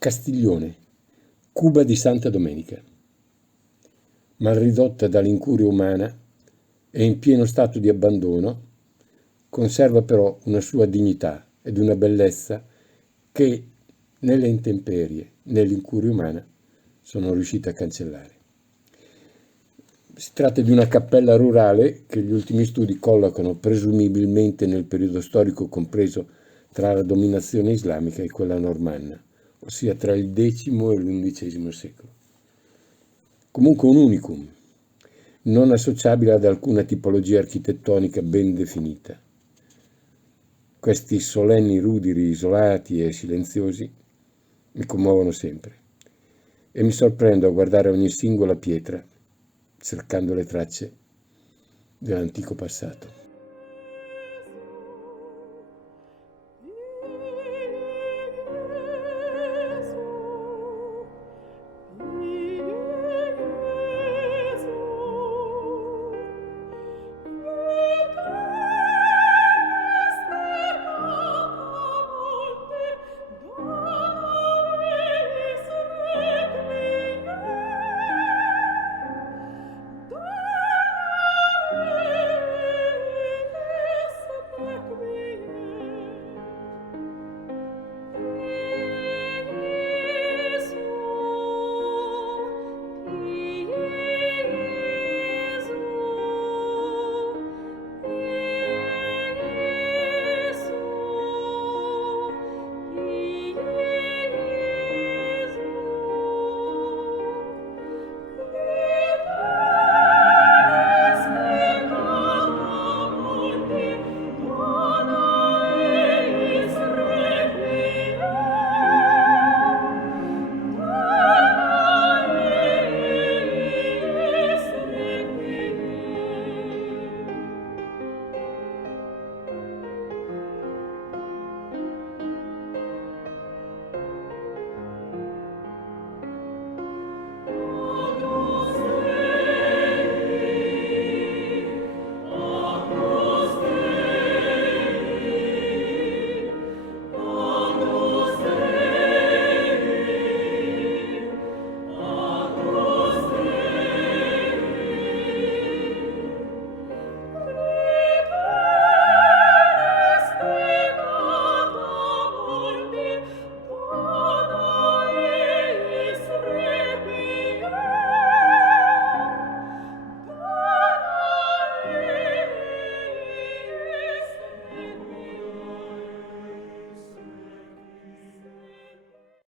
Castiglione, cuba di Santa Domenica. Mal ridotta dall'incuria umana e in pieno stato di abbandono, conserva però una sua dignità ed una bellezza che nelle intemperie, nell'incuria umana, sono riuscite a cancellare. Si tratta di una cappella rurale che gli ultimi studi collocano presumibilmente nel periodo storico compreso tra la dominazione islamica e quella normanna, ossia tra il X e l'XI secolo. Comunque un unicum, non associabile ad alcuna tipologia architettonica ben definita. Questi solenni ruderi isolati e silenziosi mi commuovono sempre e mi sorprendo a guardare ogni singola pietra cercando le tracce dell'antico passato.